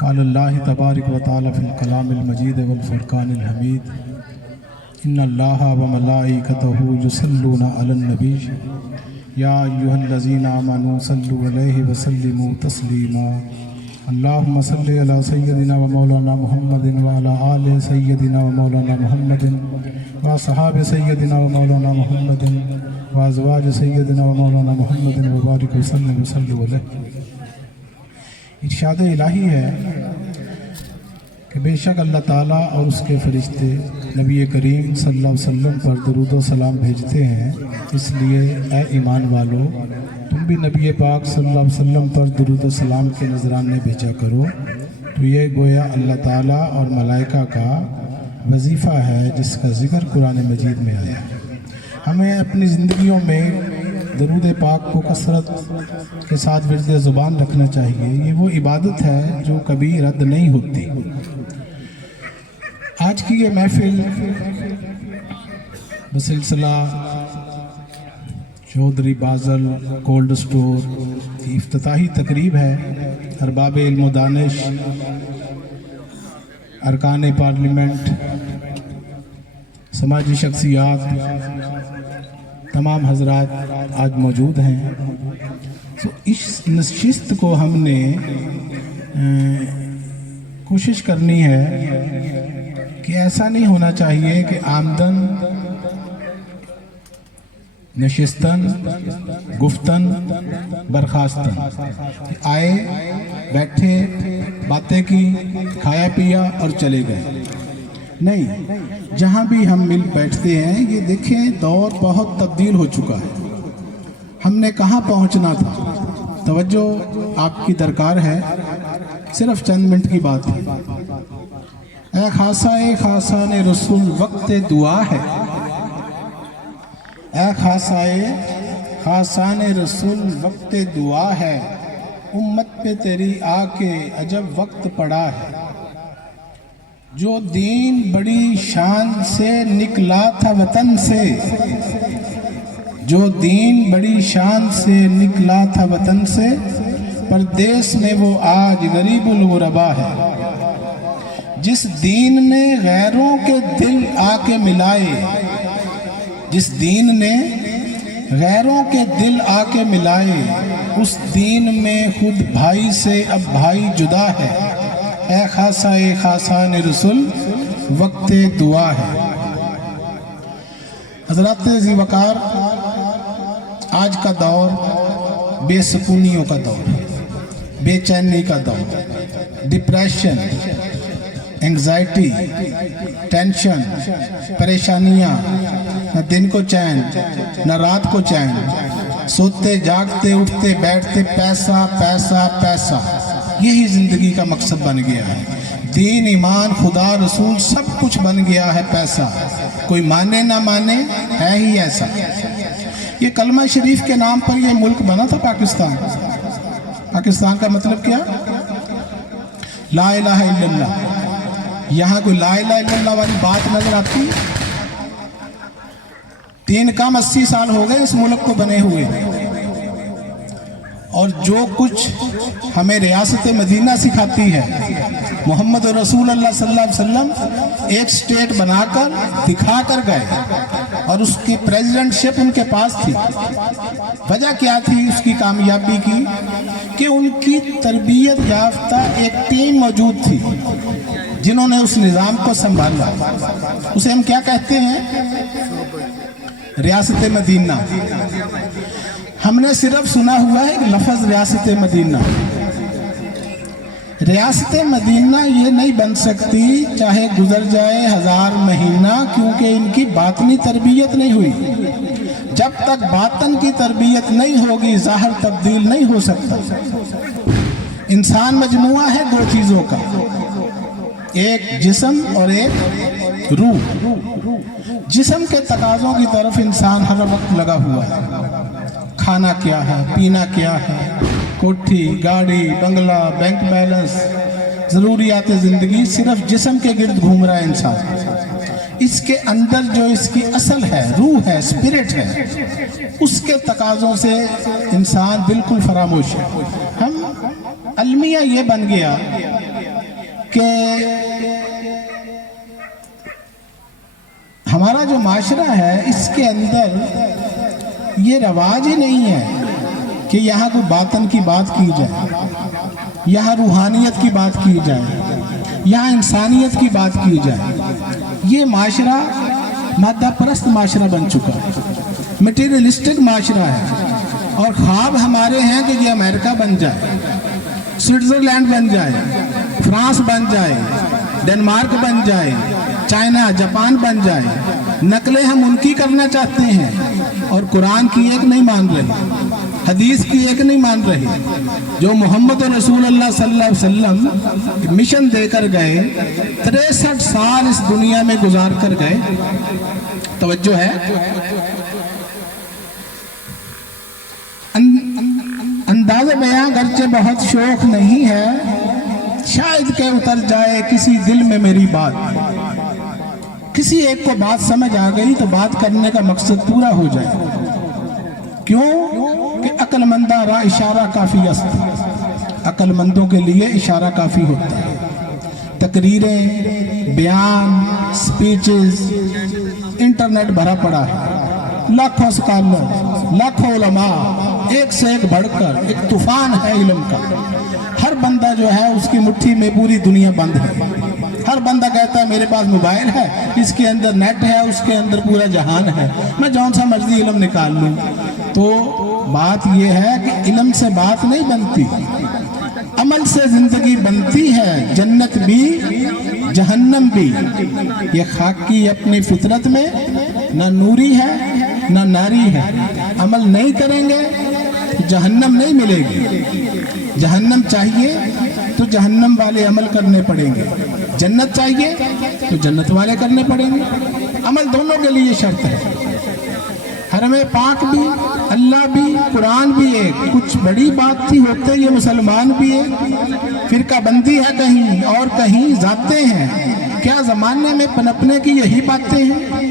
قال اللہ تبارک و تعالی فی الکلام المجید والفرقان الحمید ان اللہ و ملائکتہ یصلون علی النبی یا ایھا الذین آمنوا صلوا علیہ وسلموا تسلیما اللہم صلی علی سیدنا و مولانا محمد وعلی آل سیدنا و مولانا محمد واصحاب سیدنا و مولانا محمد وازواج سیدنا و مولانا محمد وبارک وسلم وصلوا علیہ۔ ارشاد الہی ہے کہ بے شک اللہ تعالیٰ اور اس کے فرشتے نبی کریم صلی اللہ علیہ وسلم پر درود و سلام بھیجتے ہیں، اس لیے اے ایمان والو تم بھی نبی پاک صلی اللہ علیہ وسلم پر درود و سلام کے نذرانے بھیجا کرو۔ تو یہ گویا اللہ تعالیٰ اور ملائکہ کا وظیفہ ہے جس کا ذکر قرآن مجید میں آیا ہے۔ ہمیں اپنی زندگیوں میں درود پاک کو کثرت کے ساتھ ورد زبان رکھنا چاہیے۔ یہ وہ عبادت ہے جو کبھی رد نہیں ہوتی۔ آج کی یہ محفل بسلسلہ چودھری بازل کولڈ سٹور کی افتتاحی تقریب ہے۔ ارباب علم و دانش، ارکان پارلیمنٹ، سماجی شخصیات، تمام حضرات آج موجود ہیں۔ تو اس نشست کو ہم نے کوشش کرنی ہے کہ ایسا نہیں ہونا چاہیے کہ آمدن نشستن گفتن برخاستن، آئے بیٹھے باتیں کی کھایا پیا اور چلے گئے۔ نہیں، جہاں بھی ہم مل بیٹھتے ہیں یہ دیکھیں دور بہت تبدیل ہو چکا ہے۔ ہم نے کہاں پہنچنا تھا، توجہ آپ کی درکار ہے، صرف چند منٹ کی بات ہے۔ اے خاصان رسول وقت دعا ہے، اے خاصان رسول وقت دعا ہے، امت پہ تیری آ کے عجب وقت پڑا ہے۔ جو دین بڑی شان سے نکلا تھا وطن سے، جو دین بڑی شان سے نکلا تھا وطن سے، پردیس میں وہ آج غریب الغربا ہے۔ جس دین نے غیروں کے دل آ کے ملائے، جس دین نے غیروں کے دل آ کے ملائے، اس دین میں خود بھائی سے اب بھائی جدا ہے۔ اے خاصان رسول وقت دعا ہے۔ حضرات ذی وقار، آج کا دور بے سکونیوں کا دور ہے، بے چینی کا دور، ڈپریشن، انگزائٹی، ٹینشن، پریشانیاں، نہ دن کو چین نہ رات کو چین، سوتے جاگتے اٹھتے بیٹھتے پیسہ پیسہ پیسہ، یہی زندگی کا مقصد بن گیا ہے۔ دین ایمان خدا رسول سب کچھ بن گیا ہے پیسہ، کوئی مانے نہ مانے ہے ہی ایسا۔ یہ کلمہ شریف کے نام پر یہ ملک بنا تھا پاکستان۔ پاکستان کا مطلب کیا؟ لا الہ الا اللہ۔ یہاں کوئی لا الہ الا اللہ والی بات نظر آتی؟ 3 کم 80 سال ہو گئے اس ملک کو بنے ہوئے، اور جو کچھ ہمیں ریاست مدینہ سکھاتی ہے، محمد رسول اللہ صلی اللہ علیہ وسلم ایک سٹیٹ بنا کر دکھا کر گئے، اور اس کی پریزیڈنٹ شپ ان کے پاس تھی۔ وجہ کیا تھی اس کی کامیابی کی؟ کہ ان کی تربیت یافتہ ایک ٹیم موجود تھی جنہوں نے اس نظام کو سنبھالا۔ اسے ہم کیا کہتے ہیں؟ ریاست مدینہ۔ ہم نے صرف سنا ہوا ہے لفظ ریاست مدینہ۔ ریاست مدینہ یہ نہیں بن سکتی چاہے گزر جائے 1000 مہینہ، کیونکہ ان کی باطنی تربیت نہیں ہوئی۔ جب تک باطن کی تربیت نہیں ہوگی ظاہر تبدیل نہیں ہو سکتا۔ انسان مجموعہ ہے 2 چیزوں کا، ایک جسم اور ایک روح۔ جسم کے تقاضوں کی طرف انسان ہر وقت لگا ہوا ہے، کھانا کیا ہے، پینا کیا ہے، کوٹھی، گاڑی، بنگلہ، بینک بیلنس، ضروریات زندگی، صرف جسم کے گرد گھوم رہا ہے انسان۔ اس کے اندر جو اس کی اصل ہے، روح ہے، اسپرٹ ہے، اس کے تقاضوں سے انسان بالکل فراموش ہے۔ ہم المیہ یہ بن گیا کہ ہمارا جو معاشرہ ہے اس کے اندر یہ رواج ہی نہیں ہے کہ یہاں کوئی باطن کی بات کی جائے، یہاں روحانیت کی بات کی جائے، یہاں انسانیت کی بات کی جائے۔ یہ معاشرہ مادہ پرست معاشرہ بن چکا ہے، مٹیریلسٹک معاشرہ ہے، اور خواب ہمارے ہیں کہ یہ امریکہ بن جائے، سوئٹزرلینڈ بن جائے، فرانس بن جائے، ڈنمارک بن جائے، چائنا جاپان بن جائے۔ نقلیں ہم ان کی کرنا چاہتے ہیں اور قرآن کی ایک نہیں مان رہے، حدیث کی ایک نہیں مان رہے۔ جو محمد رسول اللہ صلی اللہ علیہ وسلم مشن دے کر گئے، 63 سال اس دنیا میں گزار کر گئے، توجہ ہے، انداز بیاں گرچہ بہت شوق نہیں ہے، شاید کہ اتر جائے کسی دل میں میری بات۔ کسی ایک کو بات سمجھ آ گئی تو بات کرنے کا مقصد پورا ہو جائے۔ کیوں کہ عقل مندہ را اشارہ کافی است، عقل مندوں کے لیے اشارہ کافی ہوتا ہے۔ تقریریں، بیان، سپیچز، انٹرنیٹ بھرا پڑا ہے، لاکھوں اسکالر، لاکھوں علماء، ایک سے ایک بڑھ کر ایک طوفان ہے علم کا۔ ہر بندہ جو ہے اس کی مٹھی میں پوری دنیا بند ہے۔ ہر بندہ کہتا ہے میرے پاس موبائل ہے، اس کے اندر نیٹ ہے، اس کے اندر پورا جہان ہے، میں جون سا مرضی علم نکال لوں۔ تو بات یہ ہے کہ علم سے بات نہیں بنتی، عمل سے زندگی بنتی ہے، جنت بھی جہنم بھی۔ یہ خاک کی اپنی فطرت میں نہ نوری ہے نہ ناری ہے۔ عمل نہیں کریں گے جہنم نہیں ملے گی، جہنم چاہیے تو جہنم والے عمل کرنے پڑیں گے، جنت چاہیے تو جنت والے کرنے پڑیں گے۔ عمل دونوں کے لیے شرط ہے۔ حرم پاک بھی، اللہ بھی، قرآن بھی ایک، کچھ بڑی بات تھی ہوتے یہ مسلمان بھی ایک۔ فرقہ بندی ہے کہیں اور کہیں ذاتیں ہیں، کیا زمانے میں پنپنے کی یہی باتیں ہیں؟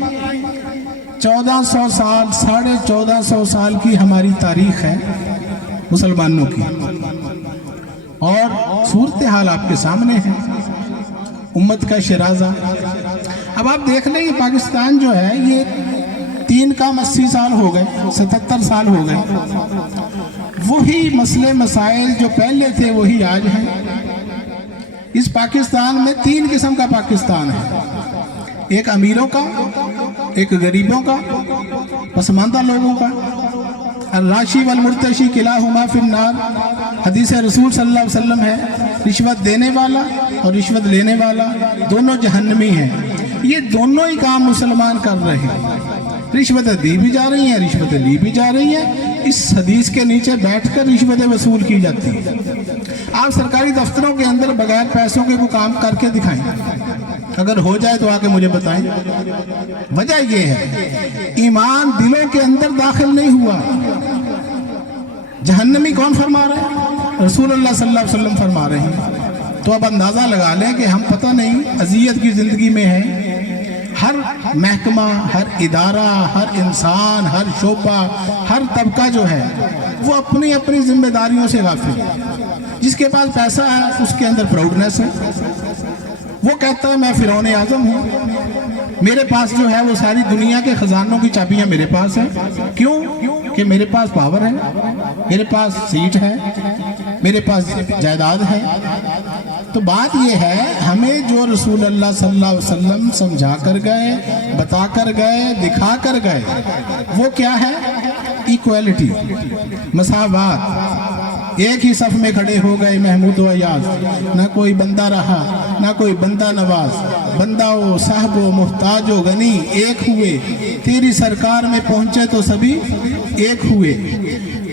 1400 سال، 1450 سال کی ہماری تاریخ ہے مسلمانوں کی، اور صورتحال آپ کے سامنے ہے، امت کا شرازہ۔ اب آپ دیکھ لیں یہ پاکستان جو ہے یہ 3 کام 80 سال ہو گئے، 77 سال ہو گئے، وہی مسئلے مسائل جو پہلے تھے وہی آج ہیں۔ اس پاکستان میں 3 قسم کا پاکستان ہے، ایک امیروں کا، ایک غریبوں کا، پسماندہ لوگوں کا۔ الراشی والمرتشی کلاہما فی النار، حدیث رسول صلی اللہ علیہ وسلم ہے۔ رشوت دینے والا اور رشوت لینے والا دونوں جہنمی ہیں۔ یہ دونوں ہی کام مسلمان کر رہے ہیں، رشوتیں دی بھی جا رہی ہیں، رشوتیں لی بھی جا رہی ہیں۔ اس حدیث کے نیچے بیٹھ کر رشوتیں وصول کی جاتی ہیں۔ آپ سرکاری دفتروں کے اندر بغیر پیسوں کے کوئی کام کر کے دکھائیں، اگر ہو جائے تو آ کے مجھے بتائیں۔ وجہ یہ ہے ایمان دلوں کے اندر داخل نہیں ہوا۔ جہنمی کون فرما رہے ہیں؟ رسول اللہ صلی اللہ علیہ وسلم فرما رہے ہیں۔ تو اب اندازہ لگا لیں کہ ہم پتہ نہیں اذیت کی زندگی میں ہیں۔ ہر محکمہ، ہر ادارہ، ہر انسان، ہر شعبہ، ہر طبقہ جو ہے وہ اپنی اپنی ذمہ داریوں سے غافل ہے۔ جس کے پاس پیسہ ہے اس کے اندر پراؤڈنیس ہے، وہ کہتا ہے میں فرعون اعظم ہوں، میرے پاس جو ہے وہ ساری دنیا کے خزانوں کی چابیاں میرے پاس ہیں۔ کیوں؟ کہ میرے پاس پاور ہے، میرے پاس سیٹ ہے، میرے پاس جائیداد ہے۔ تو بات یہ ہے ہمیں جو رسول اللہ صلی اللہ علیہ وسلم سمجھا کر گئے، بتا کر گئے، دکھا کر گئے، وہ کیا ہے؟ ایکویلٹی، مساوات۔ ایک ہی صف میں کھڑے ہو گئے محمود و ایاز، نہ کوئی بندہ رہا نہ کوئی بندہ نواز، بندہ و صاحب و محتاج و غنی ایک ہوئے، تیری سرکار میں پہنچے تو سبھی ایک ہوئے۔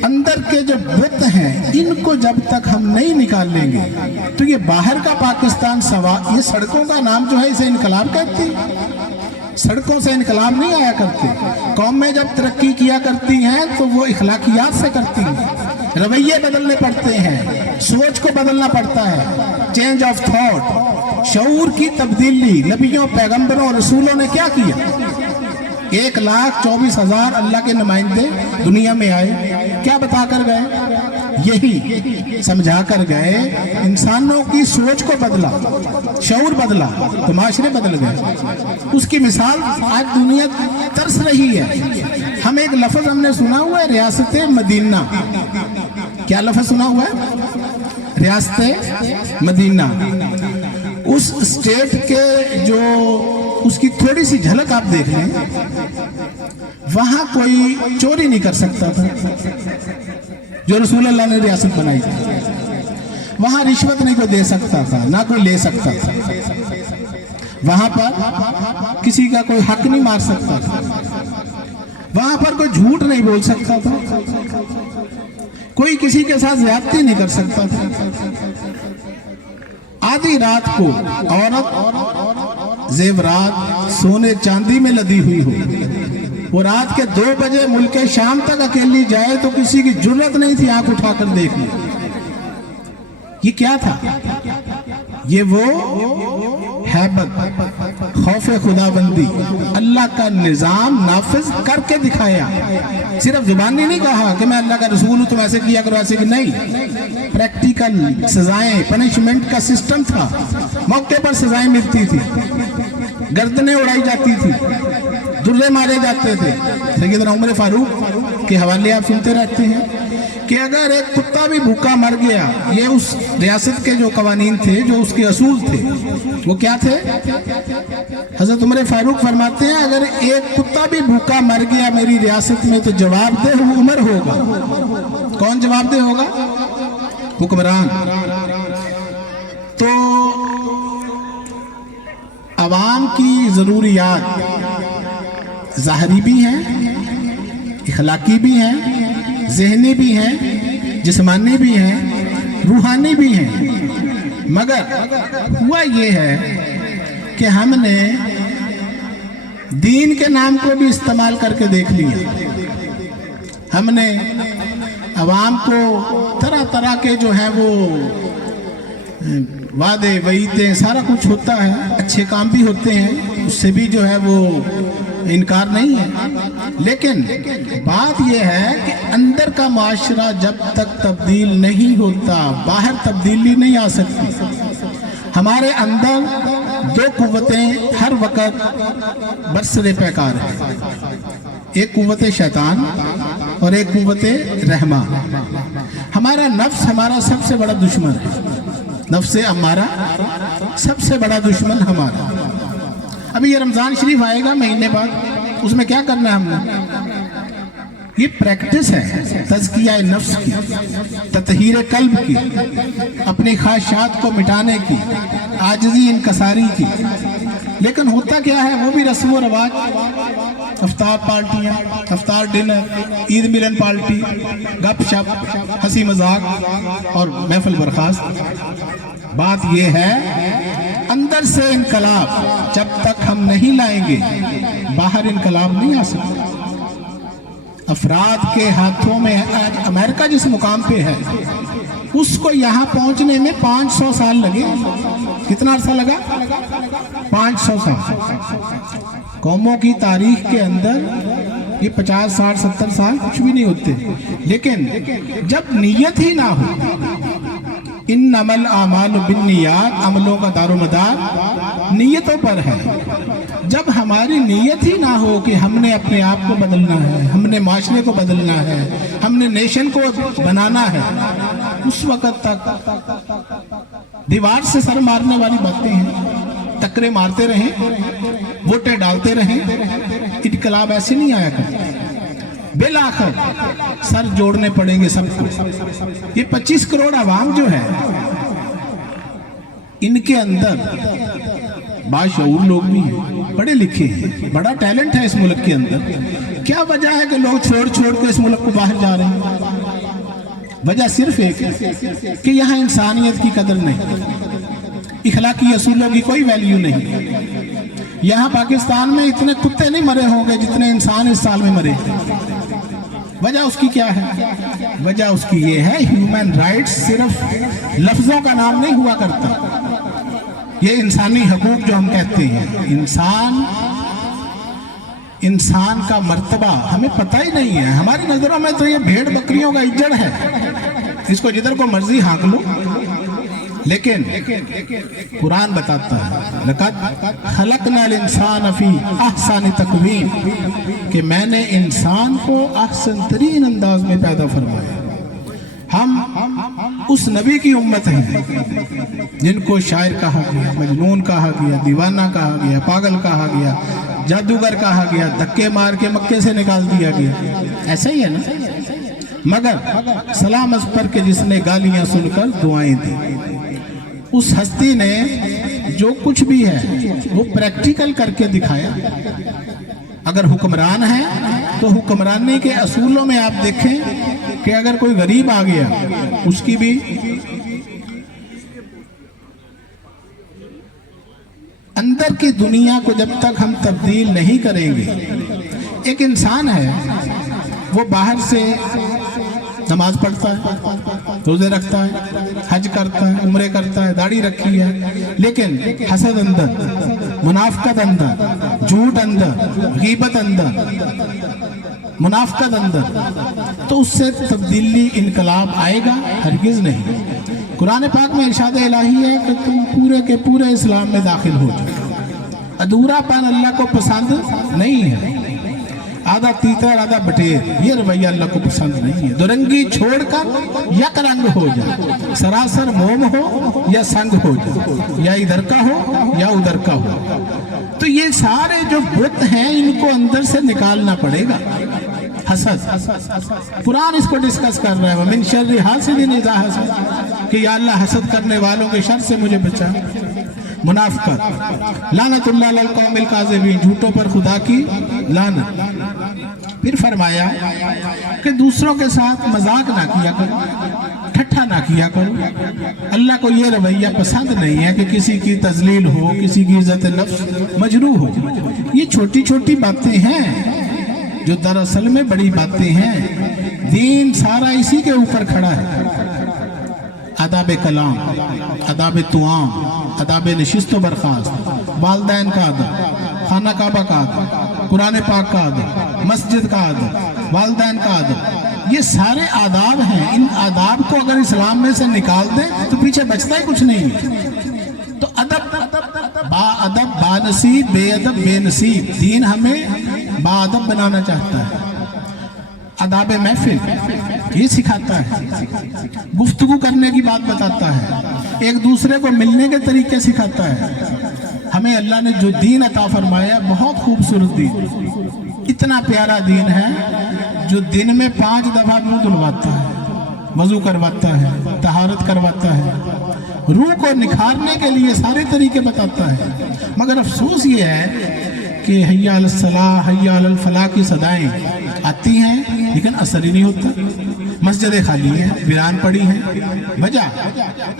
اندر کے جو بت ہیں ان کو جب تک ہم نہیں نکال لیں گے تو یہ باہر کا پاکستان یہ سڑکوں کا نام جو ہے اسے انقلاب کہتے ہیں۔ سڑکوں سے انقلاب نہیں آیا کرتے۔ قومیں جب ترقی کیا کرتی ہیں تو وہ اخلاقیات سے کرتی ہیں، رویے بدلنے پڑتے ہیں، سوچ کو بدلنا پڑتا ہے، چینج آف تھاٹ، شعور کی تبدیلی۔ نبیوں، پیغمبروں، رسولوں نے کیا کیا؟ 1,24,000 اللہ کے نمائندے دنیا میں آئے، کیا بتا کر گئے؟ یہی سمجھا کر گئے، انسانوں کی سوچ کو بدلا، شعور بدلا تو معاشرے بدل گئے۔ اس کی مثال آج دنیا ترس رہی ہے۔ ہم ایک لفظ ہم نے سنا ہوا ہے، ریاست مدینہ۔ کیا لفظ سنا ہوا ہے؟ ریاست مدینہ۔ اس اسٹیٹ کے جو اس کی تھوڑی سی جھلک آپ دیکھ لیں، وہاں کوئی چوری نہیں کر سکتا تھا جو رسول اللہ نے ریاست بنائی تھی۔ وہاں رشوت نہیں کوئی دے سکتا تھا، نہ کوئی لے سکتا تھا۔ وہاں پر کسی کا کوئی حق نہیں مار سکتا تھا، وہاں پر کوئی جھوٹ نہیں بول سکتا تھا، کوئی کسی کے ساتھ زیادتی نہیں کر سکتا تھا۔ آدھی رات کو عورت زیورات سونے چاندی میں لدی ہوئی ہو، وہ رات کے 2 بجے ملک شام تک اکیلی جائے تو کسی کی جرت نہیں تھی آنکھ اٹھا کر دیکھ لی۔ یہ کیا تھا؟ یہ وہ ہیبت، خوف خدا بندی، اللہ کا نظام نافذ کر کے دکھایا۔ صرف زبانی نہیں کہا کہ میں اللہ کا رسول ہوں تم ایسے کیا کرو ایسے کی، نہیں، پریکٹیکل سزائیں، پنشمنٹ کا سسٹم تھا۔ موقع پر سزائیں ملتی تھی، گردنیں اڑائی جاتی تھی، درے مارے جاتے تھے۔ سیدنا عمر فاروق کے حوالے آپ سنتے رہتے ہیں کہ اگر ایک کتا بھی بھوکا مر گیا، یہ اس ریاست کے جو قوانین تھے، جو اس کے اصول تھے، وہ کیا تھے؟ حضرت عمر فاروق فرماتے ہیں اگر ایک کتا بھی بھوکا مر گیا میری ریاست میں تو جواب دہ عمر ہوگا۔ کون جواب دہ ہوگا؟ حکمران۔ تو عوام کی ضروریات ظاہری بھی ہیں، اخلاقی بھی ہیں، ذہنی بھی ہیں، جسمانی بھی ہیں، روحانی بھی ہیں، مگر ہوا یہ ہے کہ ہم نے دین کے نام کو بھی استعمال کر کے دیکھ لیا۔ ہم نے عوام کو طرح طرح کے جو ہیں وہ وعدے وعیدیں سارا کچھ ہوتا ہے، اچھے کام بھی ہوتے ہیں، اس سے بھی جو ہے وہ انکار نہیں ہے، لیکن بات یہ ہے کہ اندر کا معاشرہ جب تک تبدیل نہیں ہوتا باہر تبدیلی نہیں آ سکتی۔ ہمارے اندر 2 قوتیں ہر وقت برسر پیکار ہیں، ایک قوت شیطان اور ایک قوت رحمان۔ ہمارا نفس ہمارا سب سے بڑا دشمن ہے، نفس امارہ سب سے بڑا دشمن ہمارا۔ ابھی یہ رمضان شریف آئے گا مہینے بعد، اس میں کیا کرنا ہے ہم نے؟ یہ پریکٹس ہے تزکیہ نفس کی، تطہیر قلب کی، اپنی خواہشات کو مٹانے کی، عاجزی انکساری کی۔ لیکن ہوتا کیا ہے؟ وہ بھی رسم و رواج، افطار پارٹیاں، افطار ڈنر، عید ملن پارٹی، گپ شپ، ہنسی مذاق اور محفل برخاست۔ بات یہ ہے اندر سے انقلاب جب تک ہم نہیں لائیں گے باہر انقلاب نہیں آ سکتا۔ افراد کے ہاتھوں میں امریکہ جس مقام پہ ہے اس کو یہاں پہنچنے میں 500 سال لگے۔ کتنا عرصہ لگا؟ 500 سال۔ قوموں کی تاریخ کے اندر یہ 50 60 70 سال کچھ بھی نہیں ہوتے، لیکن جب نیت ہی نہ ہو، انما الاعمال بالنیات، عملوں کا دار و مدار نیتوں پر ہے۔ جب ہماری نیت ہی نہ ہو کہ ہم نے اپنے آپ کو بدلنا ہے، ہم نے معاشرے کو بدلنا ہے، ہم نے نیشن کو بنانا ہے، اس وقت تک دیوار سے سر مارنے والی باتیں ہیں، ٹکرے مارتے رہیں، ووٹیں ڈالتے رہیں، انقلاب ایسے نہیں آیا کرتے۔ بالآخر سر جوڑنے پڑیں گے سب کو۔ یہ 25 کروڑ عوام جو ہے، ان کے اندر باشعور لوگ بھی ہیں، پڑھے لکھے ہیں، بڑا ٹیلنٹ ہے اس ملک کے اندر۔ کیا وجہ ہے کہ لوگ چھوڑ کے اس ملک کو باہر جا رہے ہیں؟ وجہ صرف ایک ہے کہ یہاں انسانیت کی قدر نہیں، اخلاقی اصولوں کی کوئی ویلیو نہیں۔ یہاں پاکستان میں اتنے کتے نہیں مرے ہوں گے جتنے انسان اس سال میں مرے۔ وجہ اس کی کیا ہے؟ وجہ اس کی یہ ہے ہیومن رائٹس صرف لفظوں کا نام نہیں ہوا کرتا، یہ انسانی حقوق جو ہم کہتے ہیں، انسان کا مرتبہ ہمیں پتہ ہی نہیں ہے۔ ہماری نظروں میں تو یہ بھیڑ بکریوں کا اجڑ ہے، اس کو جدھر کو مرضی ہانک لو، لیکن قرآن بتاتا ہے لقد خلقنا الانسان فی احسن تقویم، کہ میں نے انسان کو احسن ترین انداز میں پیدا فرمایا۔ ہم اس نبی کی امت ہیں جن کو شاعر کہا گیا، مجنون کہا گیا، دیوانہ کہا گیا، پاگل کہا گیا، جادوگر کہا گیا، دھکے مار کے مکے سے نکال دیا گیا، ایسا ہی ہے نا؟ مگر سلام از پر کے جس نے گالیاں سن کر دعائیں دی، اس ہستی نے جو کچھ بھی ہے وہ پریکٹیکل کر کے دکھایا۔ اگر حکمران ہے تو حکمرانی کے اصولوں میں آپ دیکھیں کہ اگر کوئی غریب آ گیا اس کی بھی اندر کی دنیا کو جب تک ہم تبدیل نہیں کریں گے، ایک انسان ہے وہ باہر سے نماز پڑھتا ہے، روزے رکھتا ہے، حج کرتا ہے، عمرے کرتا ہے، داڑھی رکھی ہے، لیکن حسد اندر، منافقت اندر، جھوٹ اندر، غیبت اندر، منافقت اندر، تو اس سے تبدیلی انقلاب آئے گا؟ ہرگز نہیں۔ قرآن پاک میں ارشاد الہی ہے کہ تم پورے کے پورے اسلام میں داخل ہو جاؤ۔ ادھورا پن اللہ کو پسند نہیں ہے، آدھا تیتر آدھا بٹیر، یہ رویہ اللہ کو پسند نہیں ہے۔ دو رنگی چھوڑ کر یک رنگ ہو جائے، سراسر موم ہو یا سنگ ہو جائے، یا ادھر کا ہو یا ادھر کا ہو۔ تو یہ سارے جو بت ہیں ان کو اندر سے نکالنا پڑے گا۔ حسد، قرآن اس کو ڈسکس کر رہا ہے، وَمِن شَرِّ حَاسِدٍ إِذَا حَسَدَ، کہ یا اللہ حسد کرنے والوں کے شر سے مجھے بچا۔ منافقت، لعنت اللہ علی القوم الکاذبین، جھوٹوں پر خدا کی لعنت۔ پھر فرمایا کہ دوسروں کے ساتھ مذاق نہ کیا کرو، ٹھٹھا نہ کیا کرو۔ اللہ کو یہ رویہ پسند نہیں ہے کہ کسی کی تذلیل ہو، کسی کی عزت نفس مجروح ہو۔ یہ چھوٹی چھوٹی باتیں ہیں جو دراصل میں بڑی باتیں ہیں۔ دین سارا اسی کے اوپر کھڑا ہے۔ آداب کلام، آداب طعام، آداب نشست و برخاست، والدین کا ادب، خانہ کعبہ کا ادب، قرآن پاک کا ادب، مسجد کا ادب، والدین کا ادب، یہ سارے آداب ہیں۔ ان آداب کو اگر اسلام میں سے نکال دیں تو پیچھے بچتا ہی کچھ نہیں ہے۔ تو ادب، با ادب با نصیب، بے ادب بے نصیب۔ دین ہمیں با ادب بنانا چاہتا ہے۔ آداب محفل یہ سکھاتا ہے، گفتگو کرنے کی بات بتاتا ہے، ایک دوسرے کو ملنے کے طریقے سکھاتا ہے۔ ہمیں اللہ نے جو دین عطا فرمایا بہت خوبصورت دین، اتنا پیارا دین ہے جو دن میں 5 دفعہ منہ دھلواتا ہے، وضو کرواتا ہے، طہارت کرواتا ہے، روح کو نکھارنے کے لیے سارے طریقے بتاتا ہے۔ مگر افسوس یہ ہے کہ حی علی الصلاح، حی علی الفلاح کی صدائیں آتی ہیں لیکن اثر ہی نہیں ہوتا۔ مسجدیں خالی ہیں، ویران پڑی ہیں۔ وجہ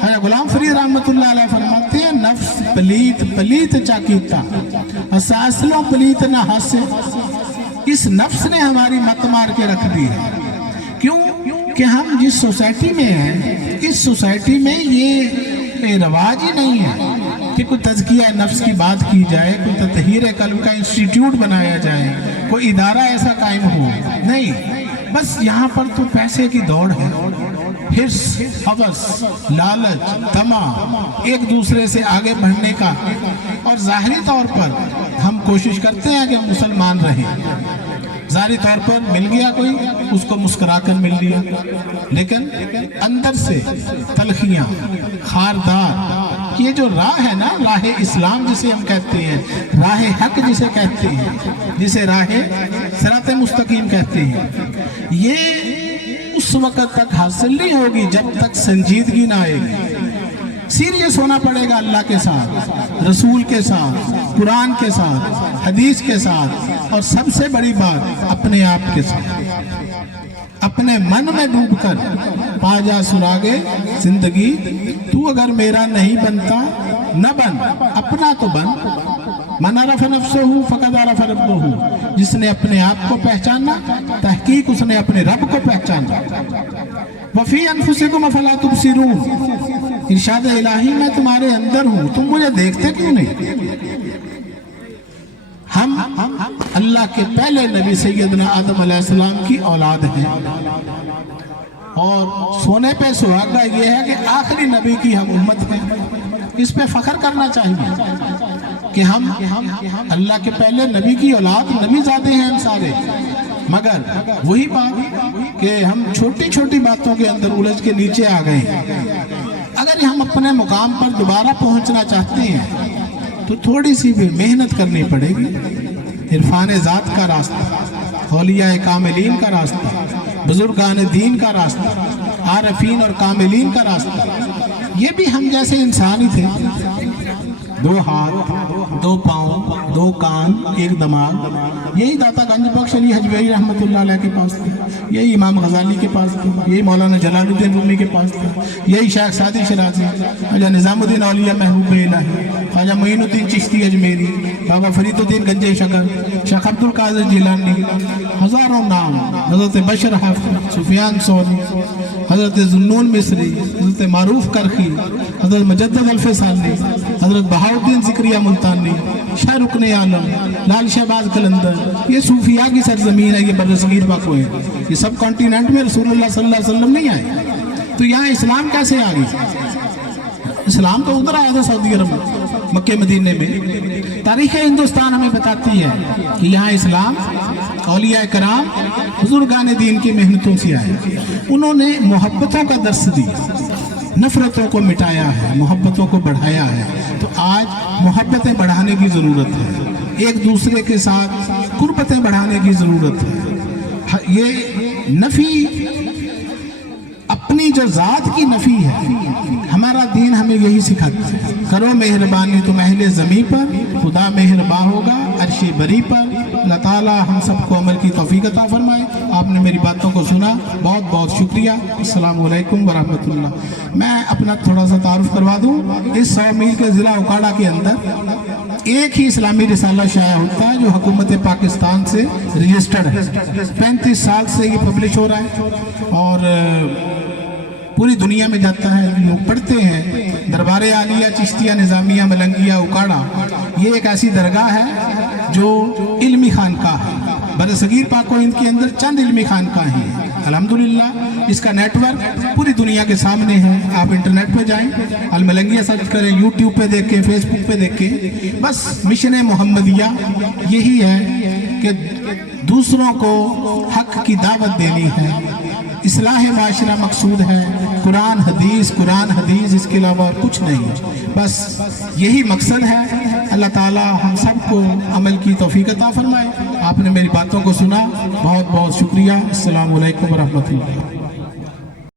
حضرت غلام فرید رحمت اللہ علیہ فرماتے ہیں، نفس پلیت پلیت چاکیتا اساسلوں پلیت نہ ہاسے۔ اس نفس نے ہماری مت مار کے رکھ دی ہے۔ کیوں کہ ہم جس سوسائٹی میں ہیں، اس سوسائٹی میں یہ رواج ہی نہیں ہے کہ کوئی تزکیہ نفس کی بات کی جائے، کوئی تطہیر قلب کا انسٹیٹیوٹ بنایا جائے، کوئی ادارہ ایسا قائم ہو، نہیں۔ بس یہاں پر تو پیسے کی دوڑ ہے، حرص، حوث، لالچ، طمع، ایک دوسرے سے آگے بڑھنے کا۔ اور ظاہری طور پر ہم کوشش کرتے ہیں کہ ہم مسلمان رہیں، ظاہری طور پر مل گیا کوئی، اس کو مسکرا کر مل لیا، لیکن اندر سے تلخیاں، خاردار۔ یہ جو راہ ہے نا، راہ اسلام جسے ہم کہتے ہیں، راہ حق جسے کہتے ہیں، جسے راہ صراط مستقیم کہتے ہیں، یہ اس وقت تک حاصل نہیں ہوگی جب تک سنجیدگی نہ آئے گی۔ سیریس ہونا پڑے گا اللہ کے ساتھ، رسول کے ساتھ، قرآن کے ساتھ، حدیث کے ساتھ، اور سب سے بڑی بات اپنے آپ کے ساتھ۔ اپنے من میں ڈوب کر پا جا سراغے زندگی، تو اگر میرا نہیں بنتا نہ بن، اپنا تو بن۔ من عرف نفسہ فقد عرف ربہ، جس نے اپنے آپ کو پہچانا تحقیق اس نے اپنے رب کو پہچانا۔ وفی انفسکم افلا تبصرون، ارشاد الہی میں تمہارے اندر ہوں، تم مجھے دیکھتے کیوں نہیں؟ ہم اللہ کے پہلے نبی سیدنا آدم علیہ السلام کی اولاد ہیں۔ اور سونے پہ سہاگا یہ ہے کہ آخری نبی کی ہم امت ہیں، اس پہ فخر کرنا چاہیے کہ ہم اللہ کے پہلے نبی کی اولاد، نبی زادے ہیں ہم سارے۔ مگر وہی بات کہ ہم چھوٹی چھوٹی باتوں کے اندر الجھ کے نیچے آ گئے ہیں۔ اگر ہم اپنے مقام پر دوبارہ پہنچنا چاہتے ہیں تو تھوڑی سی بھی محنت کرنی پڑے گی۔ عرفان ذات کا راستہ، اولیاء کاملین کا راستہ، بزرگان دین کا راستہ، عارفین اور کاملین کا راستہ، یہ بھی ہم جیسے انسان ہی تھے۔ 2 ہاتھ، 2 پاؤں، 2 کان، 1 دماغ، یہی داتا گنج بخش علی حجویری رحمۃ اللہ علیہ کے پاس تھا، یہی امام غزالی کے پاس تھا، یہی مولانا جلال الدین رومی کے پاس تھا، یہی شیخ سعدی شیرازی، خواجہ نظام الدین اولیاء محبوب الہی، خواجہ معین الدین چشتی اجمیری، بابا فرید الدین گنج شکر، شیخ عبد القادر جیلانی، ہزاروں نام، حضرت بشر حافظ، سفیان ثوری، حضرت ذوالنون مصری، حضرت معروف کرخی، حضرت مجدد الفسانی، حضرت بہاؤالدین ذکریہ ملتانی، شاہ رکن عالم، لال شہباز قلندر، یہ صوفیاء کی سرزمین ہے، یہ برصغیر پاک ہوئے ہیں، یہ سب کانٹیننٹ میں رسول اللہ صلی اللہ علیہ وسلم نہیں آئے، تو یہاں اسلام کیسے آ گئی؟ اسلام تو ادھر آیا تھا سعودی عرب میں، مکہ مدینے میں۔ تاریخ ہندوستان ہمیں بتاتی ہے کہ یہاں اسلام اولیاء کرام بزرگان دین کی محنتوں سے آیا، انہوں نے محبتوں کا درس دیا، نفرتوں کو مٹایا ہے، محبتوں کو بڑھایا ہے۔ تو آج محبتیں بڑھانے کی ضرورت ہے، ایک دوسرے کے ساتھ قربتیں بڑھانے کی ضرورت ہے۔ یہ نفی اپنی جو ذات کی نفی ہے، ہمارا دین ہمیں یہی سکھاتا ہے، کرو مہربانی تم اہل زمین پر، خدا مہربان ہوگا عرش بری پر۔ اللہ تعالیٰ ہم سب کو عمل کی توفیق عطا فرمائے۔ آپ نے میری باتوں کو سنا، بہت بہت شکریہ۔ السلام علیکم ورحمۃ اللہ۔ میں اپنا تھوڑا سا تعارف کروا دوں، اس 100 میل کے ضلع اوکاڑا کے اندر ایک ہی اسلامی رسالہ شائع ہوتا ہے جو حکومت پاکستان سے رجسٹرڈ ہے، 35 سال سے یہ پبلش ہو رہا ہے اور پوری دنیا میں جاتا ہے، لوگ پڑھتے ہیں۔ دربار عالیہ چشتیہ نظامیہ ملنگیہ اوکاڑا، یہ ایک ایسی درگاہ ہے جو علمی خانقاہ ہے۔ برصغیر پاک و ہند کے اندر چند علمی خانقاہ ہیں، الحمدللہ اس کا نیٹ ورک پوری دنیا کے سامنے ہے۔ آپ انٹرنیٹ پہ جائیں، الملنگیہ سرچ کریں، یوٹیوب پہ دیکھیں، فیس بک پہ دیکھیں۔ بس مشن محمدیہ یہی ہے کہ دوسروں کو حق کی دعوت دینی ہے، اصلاح معاشرہ مقصود ہے، قرآن حدیث اس کے علاوہ کچھ نہیں، بس یہی مقصد ہے۔ اللہ تعالیٰ ہم سب کو عمل کی توفیق عطا فرمائے۔ آپ نے میری باتوں کو سنا، بہت بہت شکریہ۔ السلام علیکم ورحمۃ اللہ۔